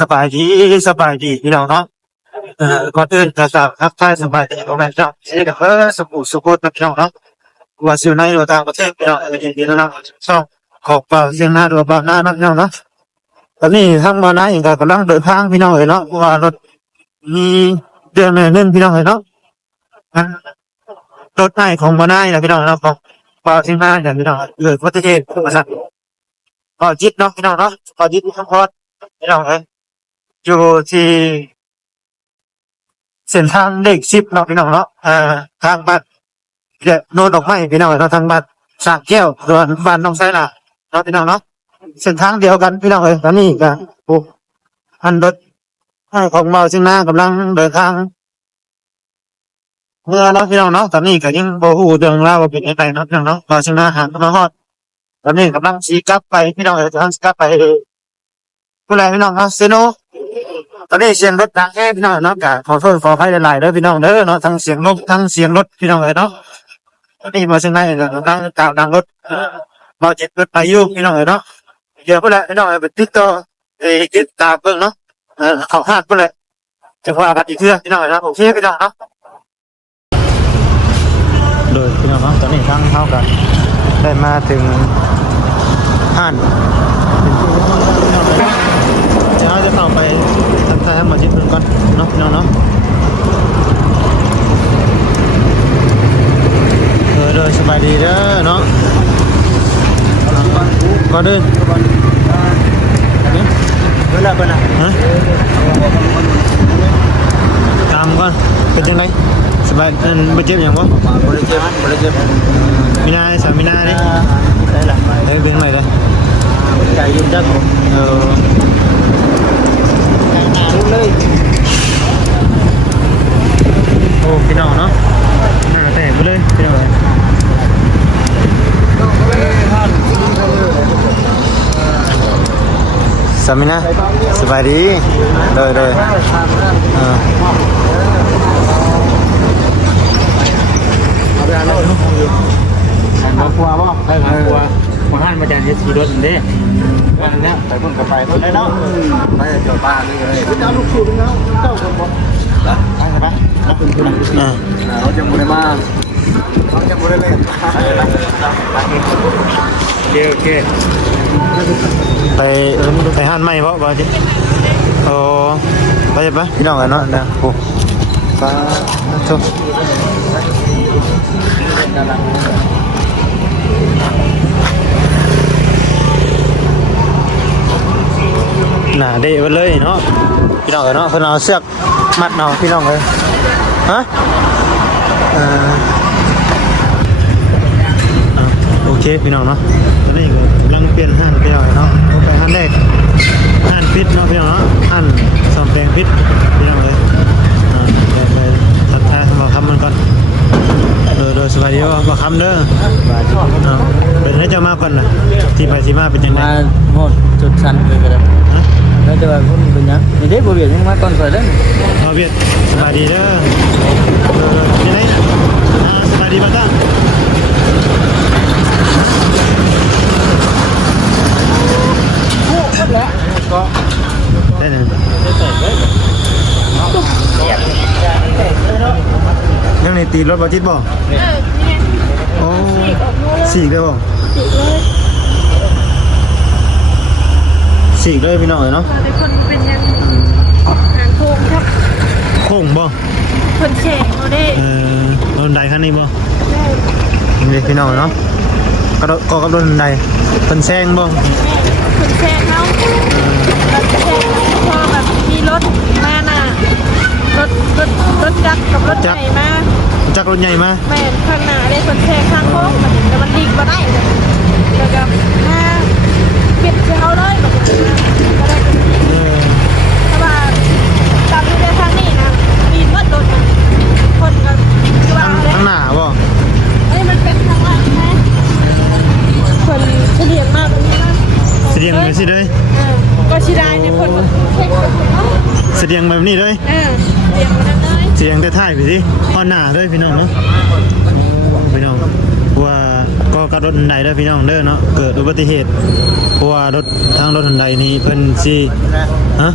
สบายดีสบายดีพี่น้องเนาะก่อนอื่นจะทักทายสบายดีพ่อแม่พี่น้องที่กับสมุทรสุโขทัยพี่น้องเนาะว่าอยู่ในหรือต่างประเทศพี่น้องยินดีต้อนรับช่องขอบเปล่าเสียงหน้าดูเปล่าหน้าพี่น้องเนาะตอนนี้ทั้งมาหน้าเองก็กำลังเดินทางพี่น้องเลยเนาะว่ารถมีเดือนหนึ่งพี่น้องเลยเนาะรถไหนของมาหน้านะพี่น้องเนาะของเปล่าเสียงหน้าอย่างพี่น้องเลยประเทศภาษาก็จิตเนาะพี่น้องเนาะก็จิตทั้งพอดพี่น้องเลยอยู่ที่เส้นทางเลข10เนาะพี่น้องเนาะทางบ้านโนนดอกไม้พี่น้องเนาะทางบ้านสระแก้วส่วนบ้านน้องไซน่ะเนาะพี่น้องเนาะเส้นทางเดียวกันพี่น้องเอ้ยตอนนี้ก็อันรถของเบาซึ่งหน้ากำลังเดินทางเมื่อเนาะพี่น้องเนาะตอนนี้ก็ยังบ่ฮู้เรื่องราวว่าเป็นจังไดเนาะพี่น้องเนาะเบาซึ่งหน้าหางกำลังฮอดตอนนี้กำลังสิกลับไปพี่น้องเอ้ยกำลังสิกลับไปผู้ใดพี่น้องเนาะเซโนตอนนี้เสียงรถดังแค่พี่น้องเนาะก็ขอโทษขออภัยหลายๆเด้อพี่น้องเด้อเนาะทั้งเสียงลมทั้งเสียงรถพี่น้องเอ้ยเนาะตอนนี้มาซึ่งหน้าก็กำลังกล่าวดังรถเบาเจ็บรถไปอยู่พี่น้องเอ้ยเนาะเดี๋ยวผู้ใดพี่น้องเอ้ยไปติดต่อติดตามเบิ่งเนาะเข้าห้างผู้ใดจะว่ากันอีกเทื่อพี่น้องเอ้ยเนาะโอเคพี่น้องเนาะโดยพี่น้องเนาะตอนนี้ทางเฮากันได้มาถึงห้านเดี๋ยวเราจะเข้าไปทักทายทั้งหมดที่เพิ่นก่อนเนาะพี่น้องเนาะโดยสบายดีเด้อเนาะก่อนเดินเวลาเป็นอะไรฮะตามก่อนเป็นยังไงสบายไม่เจ็บอย่างบ่ไม่ได้เจ็บมีนาสามีนาดิได้ละได้เป็นไงเลยใจเย็นจังเลยโอ้พี่น้องเนาะน่าแตกไปเลยพี่น้องสามีนาสบายดีเลยมากลัวป่ะไปมากลัวมาหันมาจากเฮสีรถเด้วันนี้ไปพุ่งกับไปรถได้เนาะไปเจอบ้านเลยเจ้าลูกชูดึงแล้วเจ้าคนบอกไปไปเขาจะมุดมาเขาจะมุดเลยโอเคไปหันไม่เพราะว่าจิโอ้ไปปะพี่น้องกันเนาะนะโอ้ฟ้าทุกหนาเดะไปเลยเนาะพี่น้องเนาะเพิ่นเอาเสือกมัดเนาะพี่น้องเลยฮะโอเคพี่น้องเนาะตอนนี้ก็กำลังเปลี่ยนห้านพี่น้องเนาะไปห้านแรกห้านฟิตเนาะพี่น้องเนาะห้านซ่อมแต่งฟิตพี่น้องเลยไปทักทายมาคำมันก่อนโดยสบายดีว่าคำเด้อเป็นให้เจ้ามาก่อนนะที่ไปที่มาเป็นยังไงมาหมดจุดสั้นเลยก็ได้แล้วจะว่าคุณเป็นยังมีได้บริเวณยังมาก่อนสวยเลยเวียดสบายดีเด้อยังไงสบายดีบ้างจ้าก็ได้หนึ่งยังในตีรถบัสจิตบ่โอ้สี่เลยบ่สี่เลยพี่น้องเนาะแต่คนเป็นยังหางโค้งครับโค้งบ่คนแฉงเขาได้รถไดคันนี้บ่นี่พี่น้องเนาะก็กับรถไดคนแซงบ่คนแฉงเขารถแฉงพอแบบมีรถมาน่ะรถจักรกับรถใหญ่มาจักรรถใหญ่มาแม่ข้างหน้าได้คนแฉงข้างโค้งแต่มันลิงมาได้แล้วก็ปิดเขาเลยถ้าว่าตามที่ได้ทางนี้นะมีรถรถคนก็คือว่าข้างหน้าบ่เอ้ยมันเป็นทางหลังนะคนเฉลี่ยมากตรงนี้นะเสียงแบบนี้เลยก็ชิได้เนี่ยคนเสียงแบบนี้เลยเสียงแบบนั้นเลย เสียงแต่ท้ายไปสิพอหน้าเลยพี่น้องเนาะพี่น้องว่า ก็กับรถใดเด้อพี่น้องเด้อเนาะเกิดอุบัติเหตุเพราะว่ารถทางรถใดนี่เพิ่นสิฮะ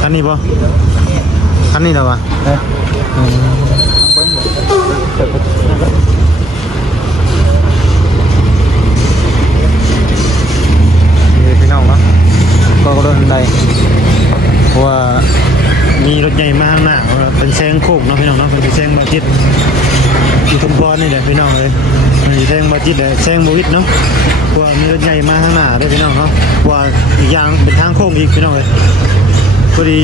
คันนี้บ่คันนี้เหรอวะนี่พี่น้องเนาะก็กับรถใดเพราะว่ามีรถใหญ่มาข้างหน้าเป็นแซงโค้งเนาะพี่น้องเนาะเป็นแซงบาจิตอยู่ตรงก้อนนี่แหละพี่น้องเลยมันแซงบาจิตเลยแซงบวิดเนาะเพราะว่ามีรถใหญ่มาข้างหน้าด้วยพี่น้องเนาะว่าอีกอย่างเป็นทางโค้งอีกพี่น้องเลยพอดี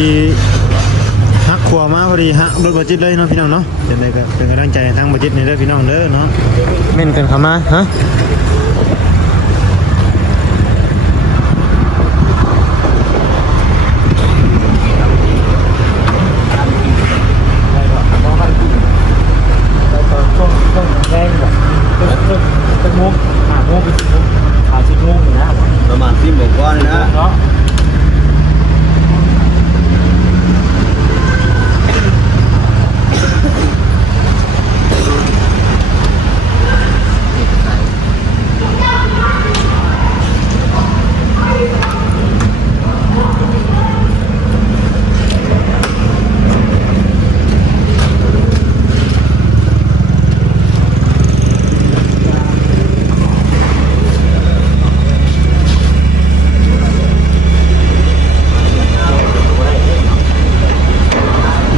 หักขวามาพอดีหักรถบาจิตเลยเนาะพี่น้องเนาะเป็นอะไรก็เป็นกำลังใจทางบาจิตนี่เด้อพี่น้องเด้อเนาะเม่นกันเข้ามาฮะประมาณ10 โมงก่อนนะเนาะ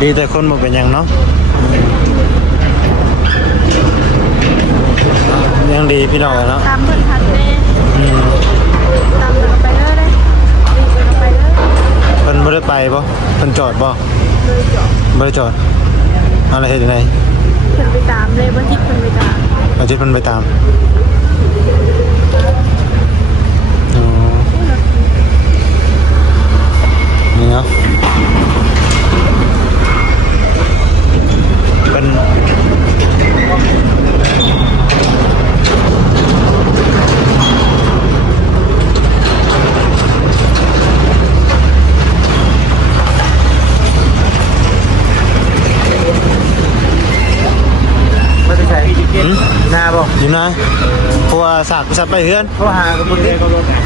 ดีแต่คนบ่เป็นหยังเนาะยังดีพี่น้องเนาะ ตามเพิ่นทันแน่ตามเพิ่นไปเลยได้รีบเพิ่นไปเลย เพิ่นบ่ได้ไปบ่เพิ่นจอดบ่ เลยจบ บ่ได้จอดอะไรเฮ็ดจังได๋ เพิ่นไปตามเลยบ่คิดเพิ่นไปตาม อาทิตย์เพิ่นไปตามอ๋อนี่เนาะเป็นไม่ได้ใช้หน้าบ่ อยู่นะเพราะว่าสากสับไปเฮือน เขาหากับคนเด็ก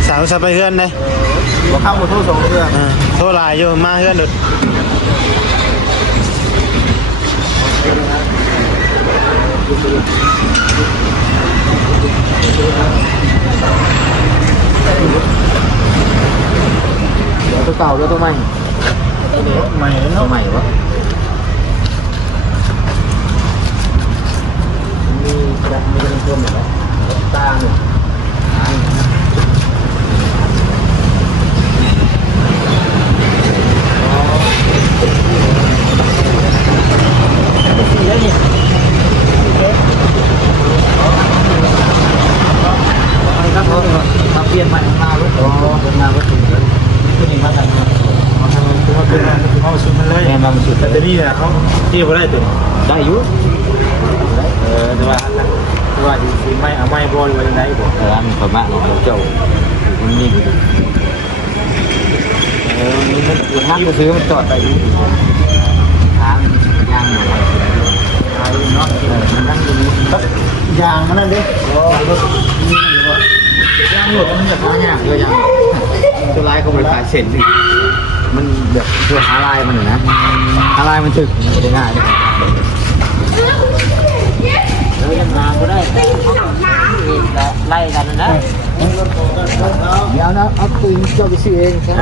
สากสับไปเฮือนเลย บ่เข้าบ่โทรส่งเรื่อง โทรหลายอยู่มาเฮือนดุด ตัวเก่าแล้วตัวใหม่ใหม่เนาะใหม่วะมีจะมีเป็นตัวเหมือนตาเนี่ยมาเปลี่ยนใหม่มารถเป็นงานรถถึงแล้วผู้หญิงมาทำงานเอาสุดมันเลย แม่มาสุด แต่นี่แหละเขาที่บ่ได้ตึง ได้อยู่ แต่ว่าสิไม่เอาไม่บ่ไว้ไหนบ่ ร้านประมาณของเจ้ามันนี่นี่มันอยู่ทางไปซื้อมันจอดไปอยู่ทางยางอะไรเนาะมันนั่งอยู่นี่ ยางมันนั่นดิ ยางหลุดมันจะหายากเลยยางตัวลายเขาบริการเส้นนี่มันแบบตัวหาลายมันนะหาลายมันถึกมันจะง่ายเลยแล้วยังมาก็ได้ไล่กันนะเดี๋ยวนะเอาปืนเจ้าไปซื้อเองใช่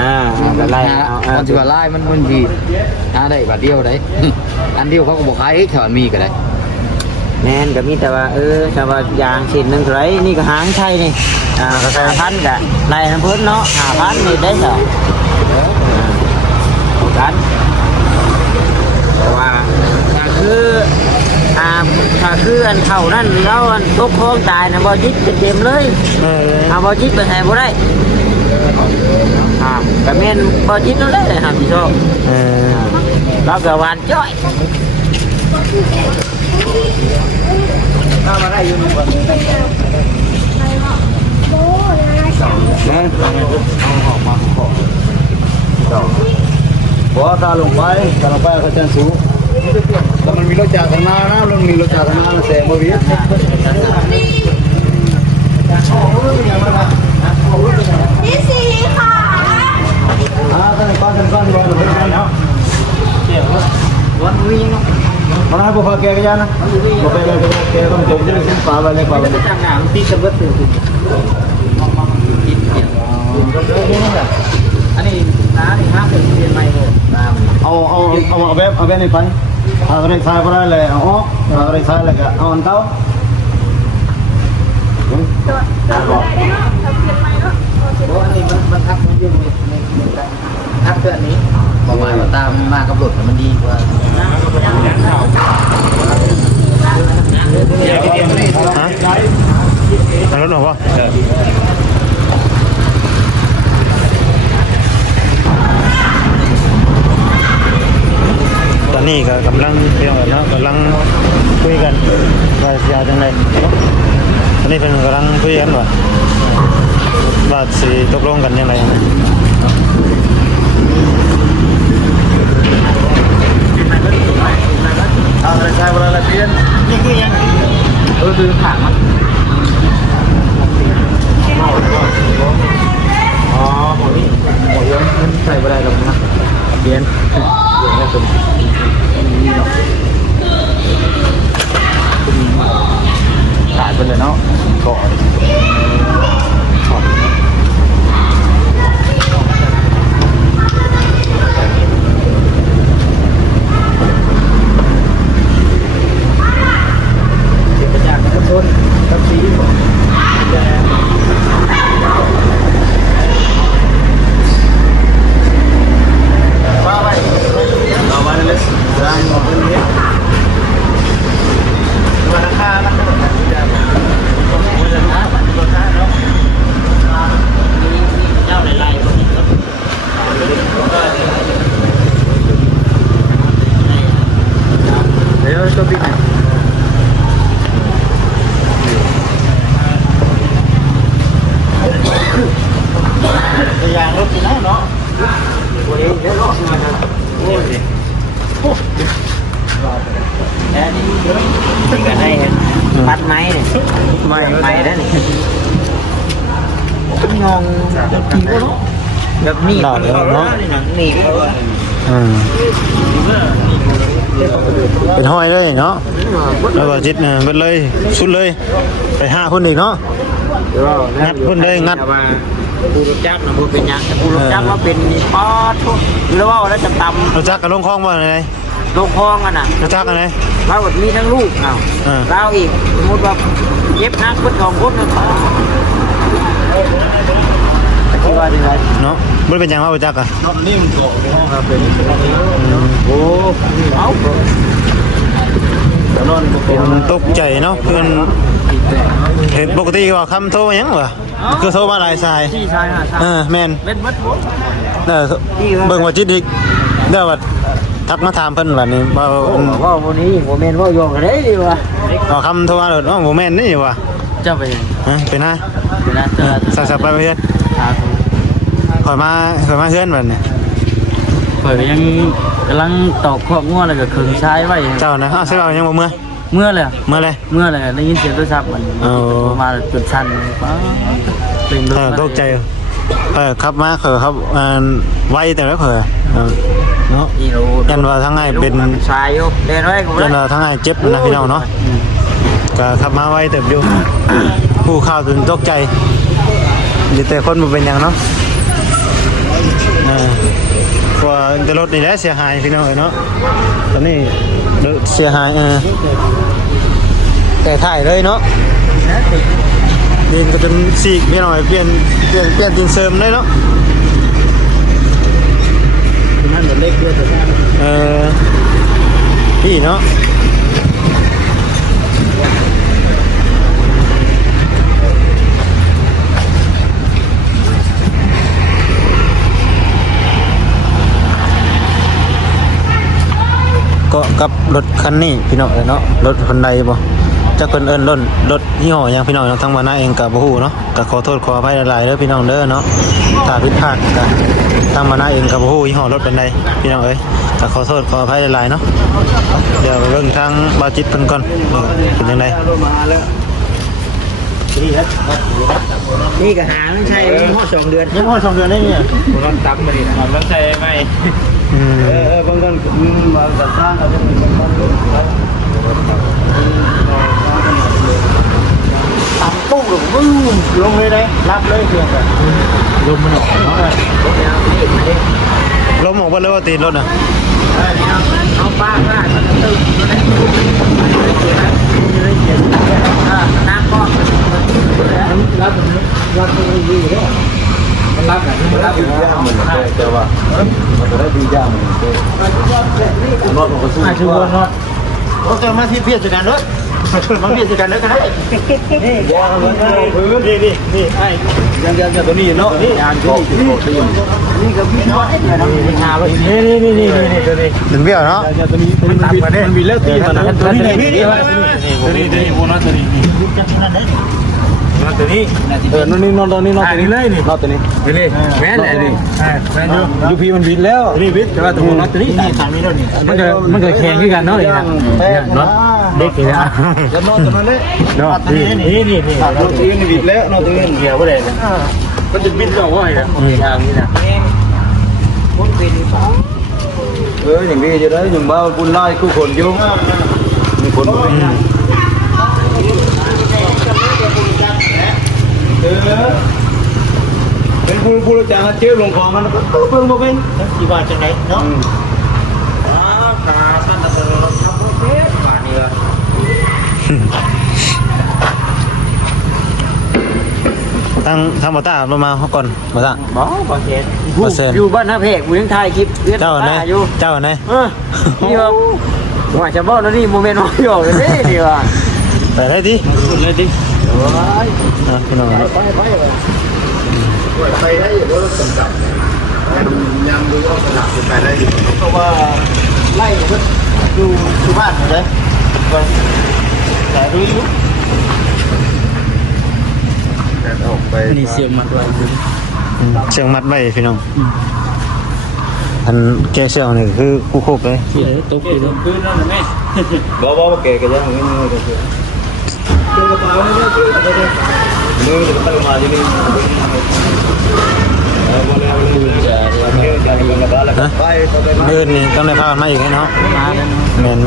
ไล่เอาถือว่าไล่มันดีหาได้บาทเดียวได้อันเดียวเขาก็บอกขายแถวมีก็ได้แน่นก็มีแต่ว่าแต่ว่ายางชิ้นนึงเท่าไรนี่ก็หางใช่นี่5,000กะไล่น้ำพื้นเนาะ5,000นี่ได้เหรอกันว่าถ้าคืออันเท่านั้นแล้วอันตกโค้งตายนะบอจิตเต็มเลยเอาบอจิตไปแห่บ่ได้กระเมนบอจิตนั่นแหละเลยครับพี่โชคเรากระวานจ้อยถ้ามาได้อยู่นี่ก่อนนั่นเอาออกมาขอบอกว่าการลงไปเขาจะสูงแล้วมันมีรถจากข้างหน้านะมันมีรถจากข้างหน้าแซงบริเวณ ที่สี่ค่ะ ตั้งก้อนรอหรือไม่ได้เนาะ วันวิ่ง มาให้พวกแกกันนะพวกแกต้องจมด้วยขึ้นฟ้าไปเลยฟ้าไปเลย จ้างงานตีกับวัตถุอันนี้น้านี่ห้าเป็นเรียนใหม่หมด เอาแบบนี้ไปเอาอะไรใส่ไปเลยเอาอะไรใส่เลยก็เอาอันเก่า เพราะอันนี้มันทับมันอยู่ในทับเกินนี้ประมาณตามมากับรถมันดีกว่า ฮะรถหรอวะตอนนี้ก็กำลังเที่ยวกันเนาะกำลังคุยกันว่าจะจังไงตอนนี้เป็นกำลังคุยกันว่าสิตกลงกันยังไงเอาอะไรใช้เวลาละเพียนนี่คือยังคือถามมันอ๋อหมดนี่หมดเยอะมันใส่ไปได้หรอกนะเบียนแล้วเป็นขายไปเลยเนาะเกาะกับสีว่าไปเอามาเลยร้านของเป็นนี้ราคามันก็แบบนี้ได้เจ้าไล่ๆคนนี้ครับเดี๋ยวจะปิดไหนตัวอย่างรถนี่นะเนาะโอ้ยเดี๋ยวรถมาครับโอ้ยแค่นี้ก็ได้พัดไม้เนี่ยไม้ได้เนี่ยงงแบบนี้เนาะนี่เป็นห้อยเลยเนาะแล้วก็จิตเนี่ยเป็นเลยสุดเลยไป5คนอีกเนาะงัดคนเลยงัดผู้รู้จักนะผู้เป็นยังแต่ผู้รู้จักว่าเป็นป๊อดทุกหรือว่าแล้วจะตำรู้จักกับลงคลองบ่อะไรลงคลองอ่ะนะรู้จักอะไรเราแบบมีทั้งลูกเราอีกสมมติว่าเย็บนักพุทธของพุทธนะคิดว่าดีไรเนาะไม่เป็นยังว่ารู้จักอ่ะนี่มันโตครับเป็นโอ้เอาเป็นตกใจเนาะเพื่อนเห็นปกติว่าคำโทรยังวะคือโทรมาหลายสายแมนเม็ดมัดหมดเบิ่งว่าจิตอีกเดี๋ยวว่าทักมาถามเพิ่นว่านี่ว่าวันนี้ผมแมนว่าโยงอะไรดีวะเอาคำโทรมาเลยว่าผมแมนนี่วะจะไปเป็นไงสักไปเพื่อนข่อยมาเพื่อนแบบนี้ข่อยยังกำลังตอกข้อง้ออะไรกับเครื่องใช้ไว้เจ้านะใช่เปล่ายังบ่เมื่อเลยได้ยินเสียงโทรศัพท์มันมาจุดชันเป็นตกใจครับมาครับไวแต่แล้วเนาะยันว่าทั้งไงเป็นชายอยู่เดินไว้ยันว่าทั้งไงเจ็บนะพี่น้องเนาะก็ขับมาไวแต่อยู่ผู้ข่าวถึงตกใจแต่คนมันเป็นอย่างเนาะกว่าจะรถนี่แหละเสียหายพี่น้องเนาะตอนนี้เสียหายแต่ถ่ายเลยเนาะดินก็เป็นสีกพี่น้องเปลี่ยนดินเสริมเลยเนาะนั่นเป็นเล็กด้วยพี่เนาะก็กับรถคันนี้พี่น้องเนาะรถคนใดบ่จะคนรถยี่ห้อยังพี่น้องทั้งมาหน้าเองกับบ่ฮู้เนาะก็ขอโทษขออภัยหลายๆเด้อพี่น้องเด้อเนาะถ้าผิดพลาดก็ทั้งมาหน้าเองกับบ่ฮู้ยี่ห้อรถเป็นใดพี่น้องเอ้ยก็ขอโทษขออภัยหลายๆเนาะเดี๋ยวเบิ่งทางบาจิตเพิ่นก่อนเป็นจังได นี่ก็หาไม่ใช่พ่อ2 เดือน ยังพอ2 เดือนได้เนี่ย มันตั้มมาดินะมันใช่ไหม บางคนมาจัดสร้างเขาจะมีคนตั้งตั้งตู้ลงลงเลยได้รับเลยเพียงแต่ลมมันออกเนาะลมออกไปเลยว่าตีนรถนะ เอาป้าป้ามันจะตึ้งน้ำก้อนรับตรงนี้รับตรงนี้ดีด้วยมันรับแบบนี้มันรับอยู่ยากเหมือนกันแต่ว่ามันจะได้ดียากเหมือนกันนอดของกระสุนชื่อว่านอด โอเคมาที่เพียรจัดการรถมาเพียรจัดการรถกันได้นี่ยางมันพื้นนี่ไอ้ยังตัวนี้เนาะนี่ยางที่นี่กับพี่น้อยนี่หาเลยนี่ตัวนี้ถึงเบี้ยวเนาะตัวนี้มันตัดมาเนี่ยมันมีเลือดตีมันนะตัวนี้โบนัสตัวนี้จับนั่นเลยตัวนี้นี่นอนตัวนี้นอนตัวนี้เลยนี่นอนตัวนี้นี่แม่เลยนี่แม่ยูพีมันบิดแล้วนี่บิดแต่ว่าตัวนอนตัวนี้สามีนอนนี่มันก็แข็งขึ้นกันเนาะนี่นะเนาะเด็กเลยนะจะนอนตัวนั้นเลยนอนตัวนี้นี่ตัวนี้บิดแล้วนอนตัวนี้เดียวก็ได้เลยมันจะบิดเราว่าอย่างนี้นะ คนเป็นอย่างนี้จะได้อย่างบ้าบุญไล่คู่คนยุ่งมีคนเป็นผู้รู้จักเชื่อหลวงพ่อมันก็เพิ่งมาเป็นกี่บาทจังไหนเนาะตาสั้นตะเบิดทำโปรเฟสมาเนี่ย ตั้งมาตาลงมาก่อนมาตา บ่เซ็นอยู่บ้านนาเพกอยู่ยังถ่ายคลิปเจ้าไหนนี่ว่าว่าจะบอกแล้วนี่โมเมนต์น้อยออกเลยนี่ว่า ไปได้ดิ สุดเลยดิพี่น้องไปได้อยู่รถสำคัญยังดูว่าสลับไปได้อยู่เพราะว่าไล่ดูบ้านเลยแต่ดูออกไป นี่เสียงมัดไว้ เชียงมัดไว้พี่น้องอันแกเชียงนี่คือคู่คบเลย เสียตกไปแล้วคืนนั่นแม่ บ่แกก็ยังไม่มือก็คือเจอกระเป๋าเลยมือจะตั้งมาที่นี่เดินนี่ต้องได้พากันมาอีกเนาะแม่น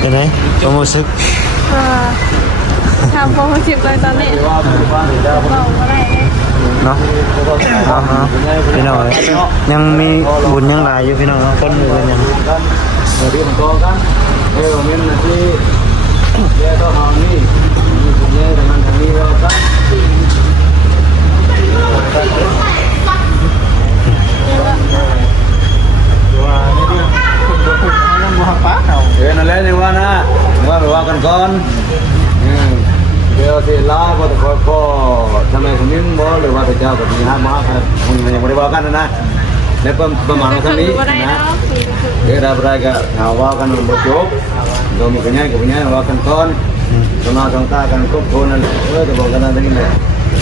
เป็นไงความรู้สึก ทำความรู้สึกเลยตอนนี้บอกอะไรเนาะพี่น้องยังมีบุญยังหลายอยู่พี่น้องคนอื่นยัง เรื่องตัวกันเงินที่แย่ต้องเอานี่แย่แต่มันทำนี่เราก็นั่นแหละนี่ว่านะว่าไปว่ากันก่อนเดี๋ยวสิลาพอตะก็ทำไมคนนี้บ่หรือว่าพระเจ้ากับมีห้ามาครับมึงยังไม่ได้ว่ากันนะแล้วประมาณเท่านี้นะเดี๋ยวเราไปก็หาว่ากันบนโจ๊กเรามีปัญญากับปัญญาว่ากันก่อนสมาสองตากันครบคนนั่นจะบอกกันนั่นนี่แหละ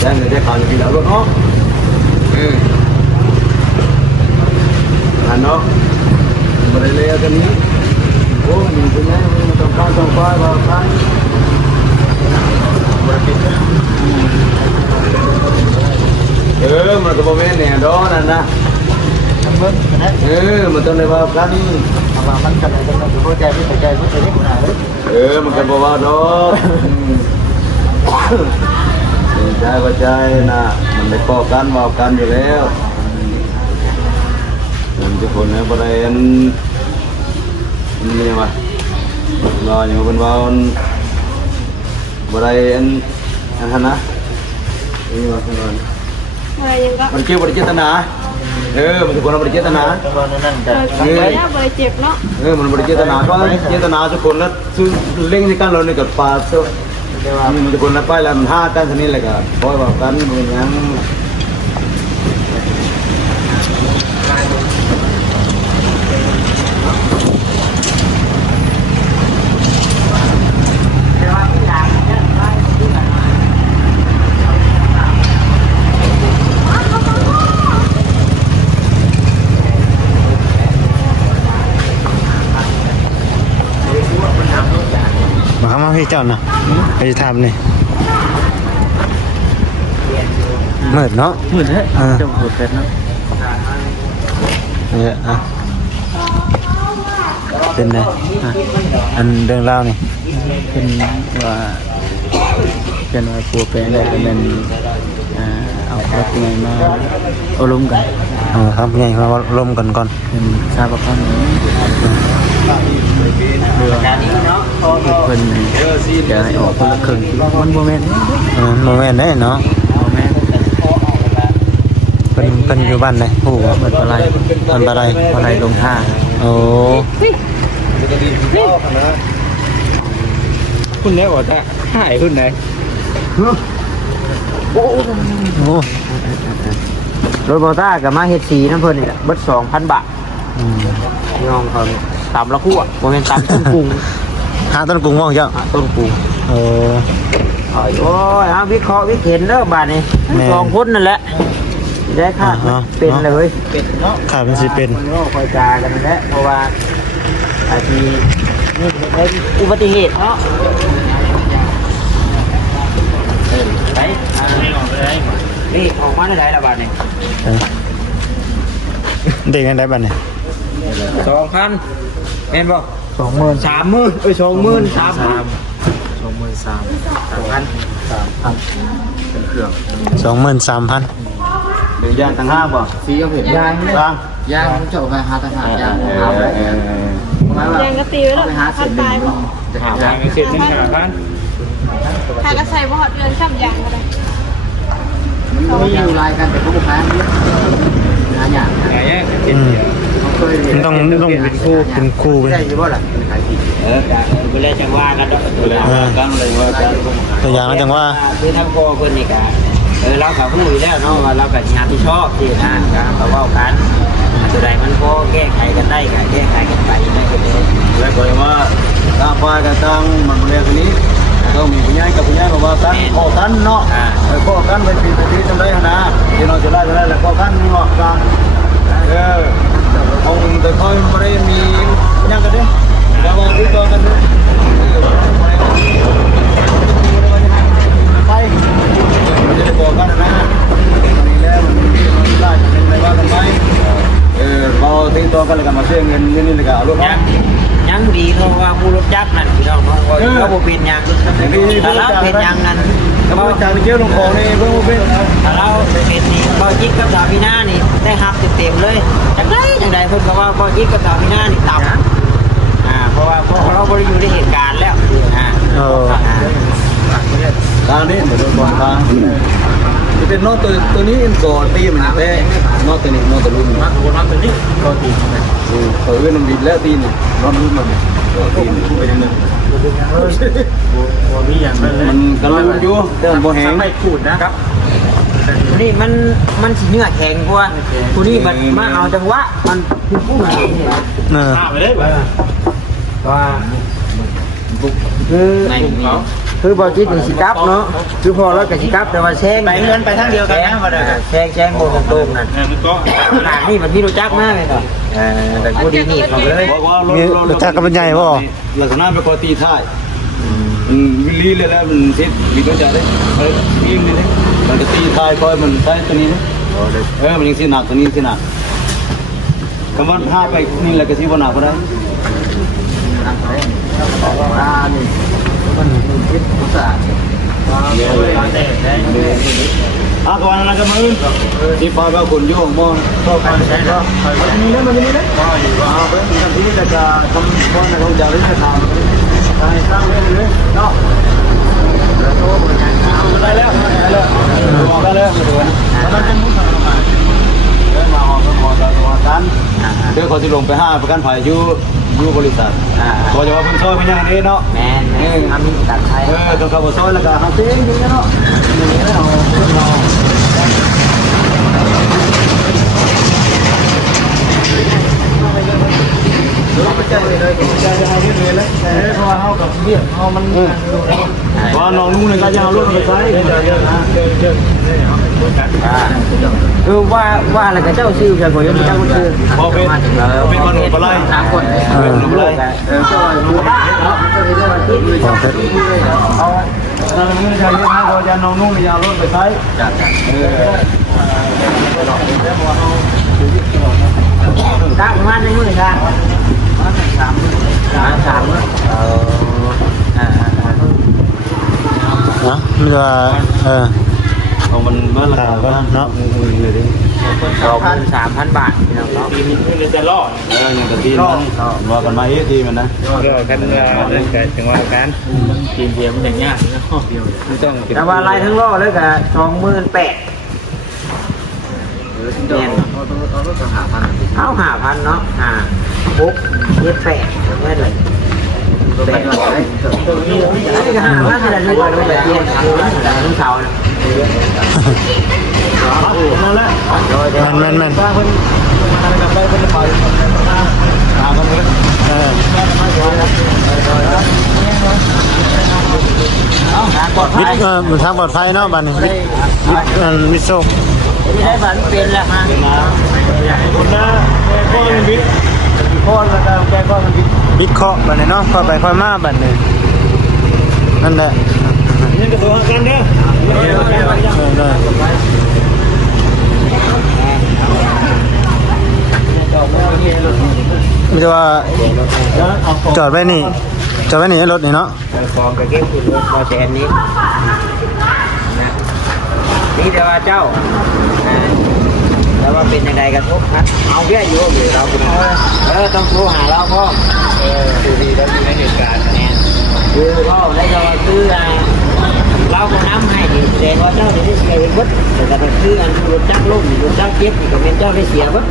ได้เงินได้ข่าวอยู่ที่แล้วรถเนาะอันเนาะมาได้เลยกันนี้โอ้มีปัญญาต้องการต้องคอยว่ากันมันก็บ่แม่นแน่ดอกนั่นนะมันต้องได้ว่ากันมันกันได้ต้องเข้าใจไม่เข้าใจไม่เข้าใจขนาดเลยมันก็บ่ว่าดอกใจว่าใจนะมันได้พอกันว่ากันอยู่แล้วมันทุกคนเนี่ยบ่ได้นี่ว่ารออยู่เป็นว่าบ่ได้อันนั้นนะนี่ว่าคืออะไรยังก็มันเกี่ยวกับเจตนามันทุกคนบริเจตนาบริเจ็บเนาะมันบริเจตนาก็เจตนาทุกคนแล้วเล่งในการเราในกับปลาเท่ามันทุกคนแล้วไปแล้วมันห้าตั้งทีนี้เลยก็ปล่อยแบบกันมันยัง เจ้าน่ะไปทำนี่มืดเนาะ มืดเฮ้ยจะปวดเป็นเนาะ เนี่ยอ่ะเป็นไงอันเรื่องเล่านี่ เป็นว่าเป็นว่าปวดเป็นได้เป็นเอารถไงมาเอาลมกัน ครับไงเราร่วมกันก่อน เป็นชาบะข้อนเรือเพิ่นจะให้ออกคนละครึ่งมันโมเมนต์ โมเมนต์ได้เนาะ โมเมนต์ เป็นอยู่บ้านไหนผู้ว่า เปิดอะไร มันอะไร อะไรลงท่า โอ้ คุณแล้วว่าจะหายคุณไหน โอ้ รถบอต้ากับมาเฮ็ดสีน้ำเพิ่นนี่แหละเบิด 2,000 บาทน้องเขาตามละคู่โมเมนต์ตามต้นกรุง หาต้นกุ้งมองเจ้า ต้นกรุง โอ้ โอ้ยเอาวิเคราะห์วิเห็นเด้อบาดนี้2คนนั่นแหละได้คาดเป็นเลยเว้ยเป็นเนาะ ขาเป็นสิเป็น คนโลกคอยจากันแหละเพราะว่าอาทีนี่เป็นอุบัติเหตุเนาะไปนี่ออกมาได้ไรละบาทนี่ เด็กยังได้บ้านเนี่ย 2,000เห็นบ่30,000 30,000 3,000 23,000 เดี๋ยวย่างต่างหากบ่ สีก็เห็นยาง ต่าง ยางผมจะไปหาทหารยาง ยังก็ตีไว้แล้วพันตายบ่ จะหายางเสร็จนึงขนาดนั้น ถ้าก็ใส่บ่ฮอดเดือนช้ำยางก็ได้ มีอยู่ลายกันแต่ก็บุกแพ้หาอย่างมันต้องเป็นคู่เป็น ได้อยู่บ่ล่ะไปเล่นจังว่ากันกันเลยว่ากัน ตัวอย่างแล้วจังว่า คือทางพ่อเพิ่นนี่ก็เราก็รู้อยู่แล้วเนาะว่าเราก็งานที่ชอบที่นะก็เว้ากันตัวใดมันพอแก้ไขกันได้ก็แก้ไขกันไปได้ก็ได้ แล้วก็ว่าต่างฝ่ายก็ต่างมันเรียกนี้ก็มีผู้ใหญ่กับผู้ใหญ่ก็ว่ากันข้อกันเนาะข้อกันเป็นปีเป็นจำได้นะที่เราจะได้แล้วข้อกันงอกกันองค์แต่ค่อยไม่ได้มียังกันเด้แล้วว่าที่ตัวกันเด้ไปมันจะได้บอกกันนะนี่แล้วมันได้เป็นในบ้านกันไหมเราที่ตัวกันเลยกันมาเชื่อเงินนี่เลยกันเอาลูก ยังดีเพราะว่าผู้รถจักรนั่นพี่น้องว่าเขาบ่เป็นหยังถ้าเราเป็นหยังนั่น ก็มาจากเจ้าลงของนี่เพิ่งมาเป็น ถ้าเราเป็นนี่บ่จิตกับสามีหน้านี่ได้รับเต็มๆเลยจังได๋เพิ่นก็ว่าบ่จิตกับสามีหน้านี่ต่ำเพราะว่าเราบ่ได้อยู่ในเหตุการณ์แล้วตานี่เหมือนโดนตาจะเป็นนอตตัวนี้ก่อนตีมันแต่นอตตัวนี้นอตตัวรุ่นนอตตัวนี้ก็ตีตัวอื่นมันบิดแล้วตีนี่นอตรุ่นมันตีไปยังไงมันกำลังอยู่แต่มันโบแห้งไม่ขูดนะครับ นี่มันสิเนื้อแข็งกว่าผู้นี้มันมาเอาจังหวะมันคือผู้หญิงเนี่ยว่าคือบอจิตนี่สิกับเนาะคือพอแล้วกับสิกับแต่ว่าแซงไปเงินไปทางเดียวกันนะมาเลยแซงโมงตรงนั่นหางนี่มันมีรู้จักมากเลยก่อนแต่กูดีนี่เขาเลย มีรถจักรก็เป็นใหญ่ป่ะ ลักษณะเป็นปกติท่ายวิลลี่เลยแล้วมันเซ็ตมีตัวจ่าเลยยิงเลยมันจะตีท้ายคอยมันใช้ตัวนี้นะมันยังสีหนักตัวนี้สีหนักคำว่าห้าไปนี่แหละก็สีว่าหนักก็ได้ก็วันนั้นก็มือที่พอเราคนโยงมองก็ไปใช่ก็มันมีแล้วมันมีแล้วเอาไปทำที่นี่จะทำคนในของจ่าเลยจะทำให้สร้างเรื่องเลยเนาะได้แล้วบอกได้แล้วมันเป็นมุ้งมามาหอบกันเดี๋ยวเขาจะลงไปห้าประกันภัยอยู่บริษัทก็จะว่าเป็นซอยเป็นอย่างนี้เนาะ แม่ทำตัดไทย ต้องขับซอยแล้วก็หาเต้งอย่างนี้เนาะอย่างนี้เราเราไปใจเลยใจจะให้ยืดเลยเพราะว่าเขากับเบี้ยเขามันวัน น้องนุ่งเลยก็จะเอารถไปใช้ว่าอะไรกับเจ้าชื่อจะขอยกเจ้าชื่อ พอเป็นคนหัวไล่ 3 คน เป็นนุ่มเลยเอาเราไม่ได้ใช้เยอะนะเราจะน้องนุ่งเลยเอารถไปใช้ตั้งมาในมือกัน3 มันจะของมันเมื่อไหร่ ก็เนาะ 3,000 บาทพี่น้องเนาะ มันจะล่ออย่างกับทีมันรอกันมาอีกทีมันนะ กันถึงว่ากันทีมเดียวมันอย่างเงี้ยไม่ต้องแต่ว่าลายทั้งล่อเลยกับ28,000เอา5,000เนาะ6 7 8ไม่เลย8ก็5,000อะไรนี่ก็แบบเย็นทั้งเสาร์ นั่นแหละ มัน บ้านคนอะไรกับไปคนไปหาคนเลย วิทย์มันทางปลอดภัยเนาะบัดนี้วิทย์โซ ที่ได้บัตรเป็นแล้วฮะ คนนะก้อนวิทย์ก้อนแล้วก็แกก้อนวิทย์ วิทย์เคาะบัดนี้เนาะเข้าไปค่อยมาบัดนี้นั่นแหละ นี่ก็ตัวกันเด้อ มันจะว่าจอดไว้นี่รถนี่เนาะ ฟองกระเก็บคุณรถพอแสนนี้นี่แต่ว่าเจ้าแล้วว่าเป็นยังไงกระทบครับเอาเบี้ยอยู่หรือเราต้องโทรหาเราพ่อดูดีแล้วมีในเหตุการณ์เนี่ยคือพ่อได้เราซื้อเราก็น้ำให้ดีแสดงว่าเจ้าได้เสียไปหมดแต่ถ้าซื้ออันรถจักรล้มรถจักรเจ็บก็เป็นเจ้าได้เสียหมด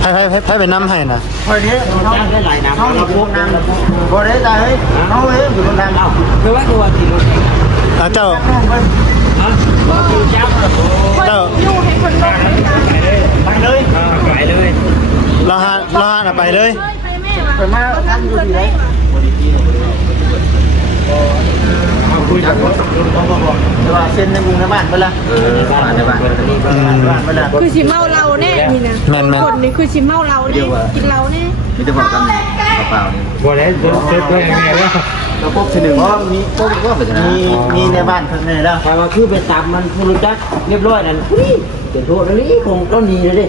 ให้ไปน้ำให้นะ พอนี้รถจักรได้หลายน้ำเราพวกน้ำพอได้แต่เฮ้ยเอาเฮ้ยอยู่บนน้ำเอาไม่ว่าตัวกี่รถ เจ้า อยู่ให้คนลง ไปเลย ไปเลย เราหาไปเลย ไปแม่ไปมากันอยู่ที่ไหน คุยกันแต่ว่าเส้นในมุงในบ้านไปละ บ้านในบ้านนี่บ้าน ไปละ คือชิเมาเราแน่นี่นะคนนี้คือชิเมาเราแน่กินเราแน่ มีแต่บอกกันเปล่าๆ บ่ได้ตัวยังไงวะ เราพบชนึงเพราะมีพวกก็เป็นมีในบ้านข้างในแล้วแต่ว่าคือไปตามมันผู้รู้จักเรียบร้อยนั่นนี่เป็นโทษแล้วนี่คงต้นดีเลยดิ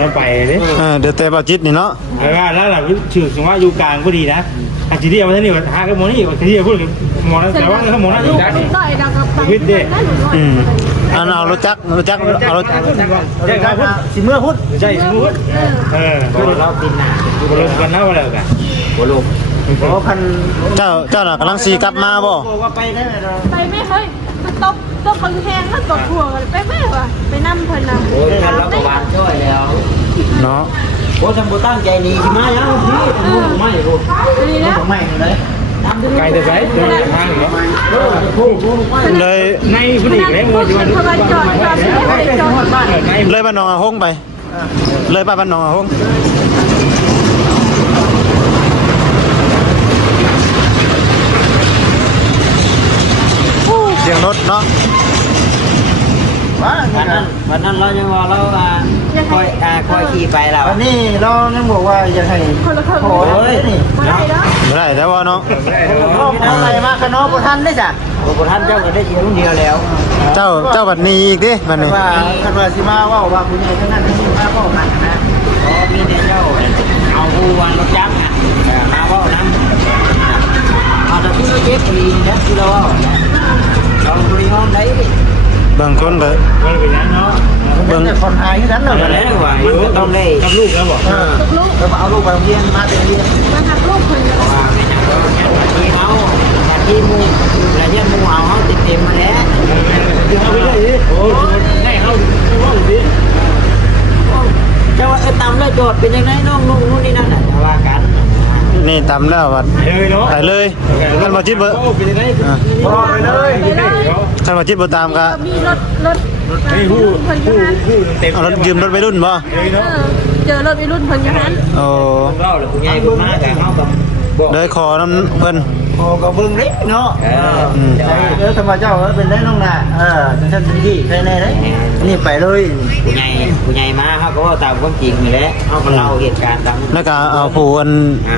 แล้วไปดิ เดี๋ยวแต่บอจิตนี่เนาะ แล้วเราชื่อสมมติว่าอยู่กลางก็ดีนะอาจจะเรียกว่าท่านนี่ว่าหากับหมอนี่ว่าที่พูดกับหมอนั่นแต่ว่าเขาหมอนั่น ลู อยู่ ก กลางนี่ ต่อยเรากับไปนั่นหนู เอารถจักเอารถ ใช่พูดสิเมื่อพูดใช่สิเมื่อพูดเราบินหนา บรมกันนะว่าแล้วกัน หัวลมเพราะพัน เจ้าน่ะกำลังสีกลับมาบ่ ว่าไปได้ไหมเรา ไปไม่เฮ้ยมันตบคนแทงแล้วตบหัวกันไปไม่วะไปนั่งเพลินนะ โอ้ยพันเราก็วางช่วยแล้ว เนาะ โอ้ทำบุตั้งใจดีสิมาแล้วพี่มึงไม่รู้ นี่นะ ไม่เลย ไกลแต่ไกลทางเนาะ เลย ในผู้ดีแค่มือจะมาดู พอจอดไม่ได้จอด บ้าน ใน เลยบ้านหนองอาหงไปเลยบ้านหนองอาหงเสียงรถเนาะ วันนั้นเรายังว่าเราคอยขี่ไปเรา วันนี้เรายังบอกว่าจะให้ คนละคน โอ้ยนี่ ไม่ได้แล้ว ไม่ได้แต่ว่าเนาะ เอาอะไรมาขนมบุทันได้จ้ะ โอ้ท่านเจ้าก็ได้ทีรุ่นเดียวแล้ว เจ้าบัดนี้อีกดิบัดนี้ ว่าคันว่าสิมาว่าคุณยายทั้งนั้นทั้งนี้มาพ่อกันนะ อ๋อมีแต่เจ้าเอาผู้วันรถจักรนะมาว่านั้นเอาแต่ที่เราเจ็บดีนะที่เราเราบริหารได้ดิ บางคนก็ มันเป็นยังเนาะ เป็นแต่คนหายที่นั้นเลย แล้วว่ามันต้องได้ กับลูกแล้วบอก ลูก แล้วเอาลูกไปโรงเรียนมาเรียน มาหักลูกคนละ ว่าไม่นักเราแค่ที่เขาแต่ที่มูและที่มูเอาเขาเต็มมาแล้ว เดี๋ยวเอาไปเลยโอ้ได้เข้าว่าหรือดิ เจ้าตามแล้วจอดเป็นยังไงน้องนู่นนี่นั่นว่ากัน นี่ตำแล้วบัด เลยเนาะ ไปเลยท่านบอจิตเบอร์ โอ้เป็นยังไง พ่อไปเลย ไปเลย ท่านบอจิตเบอร์ตามก็ มีรถ นี่ผู้เต็ม เอารถยืมรถไปรุ่นบ่ เลยเนาะ เจอรถวัยรุ่นคนอย่างนั้น โอ้ เราหรือคุณยายคุณมาแต่เขาแบบบอก เลยขอน้ำเพิ่น โอ้ก็เบิ่งเล็กเนาะธรรมเจ้าเป็นได้น้องน่ะจังซั่นจังซี่ใครแน่เด้นี่ไปเลย ผู้ใหญ่มาเขาก็ว่าตามความจริงนี่แหละเขาก็เล่าเหตุการณ์ตาม แล้วก็เอาผู้อัน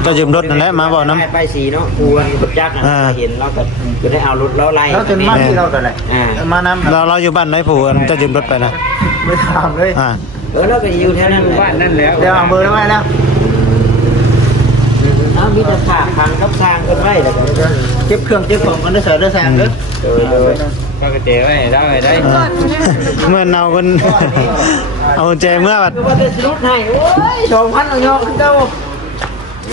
เจะยืมรถนั่นแหละมาบอกน้ำ ไปสีเนาะผู้อันรถจักรเห็นเราก็จะได้เอารถแล้วไล่ เราจนมาที่เราแต่ไหนมานำ เราอยู่บ้านไหนผู้อันเจะยืมรถไปนะ ไม่ถามเลย แล้วก็อยู่แถวนั้นบ้านนั่นแล้ว เดี๋ยวเอาเบอร์ได้ไหมแล้ว มีแต่ขาพังกับสร้างกันไว้แล้วก็ เก็บเครื่องเก็บของกันได้เสร็จได้แซงเด้อ ก็กระเตะไว้ได้ เมื่อเอาคนเอากุญแจเมื่อบัด ก็ว่าได้รถให้โอ้ย2,000เอาเนาะเจ้า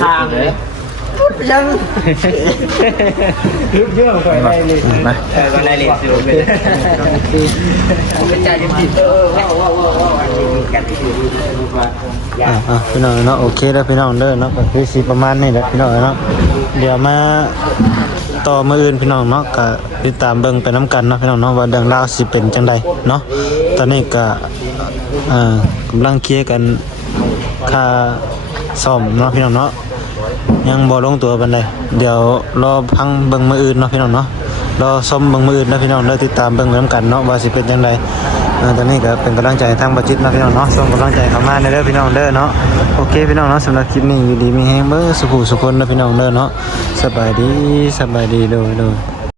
ทางเลยยังลึกเยอะไปได้เลยก็ได้เลยสิเป็นใจจริงว่ากันที่ดีว่าอย่า พี่น้องเนาะโอเคแล้วพี่น้องเด้อเนาะก็คือสิประมาณนี้แหละพี่น้องเนาะเดี๋ยวมาต่อมื้ออื่นพี่น้องเนาะก็ติดตามเบิ่งไปน้ำกันเนาะพี่น้องเนาะว่าเรื่องราวสิเป็นจังใดเนาะตอนนี้ก็กำลังเคลียร์กันค่าซ่อมเนาะพี่น้องเนาะยังบ่ลงตัวปานใดเดี๋ยวรอพังเบิ่งมื้ออื่นเนาะพี่น้องเนาะรอชมเบิ่งมื้ออื่นเนาะพี่น้องเด้อติดตามเบิ่งไปน้ำกันเนาะว่าสิเป็นจังใดตอนนี้ก็เป็นกำลังใจทางบัจิตนะพี่น้องเนาะส่งกำลังใจเข้ามาเด้อพี่น้องเด้อเนาะโอเคพี่น้องเนาะสำหรับคลิปนี้อยู่ดีมีแฮงเบอร์สุขุสุคนนะพี่น้องเด้อเนาะสบายดีโดย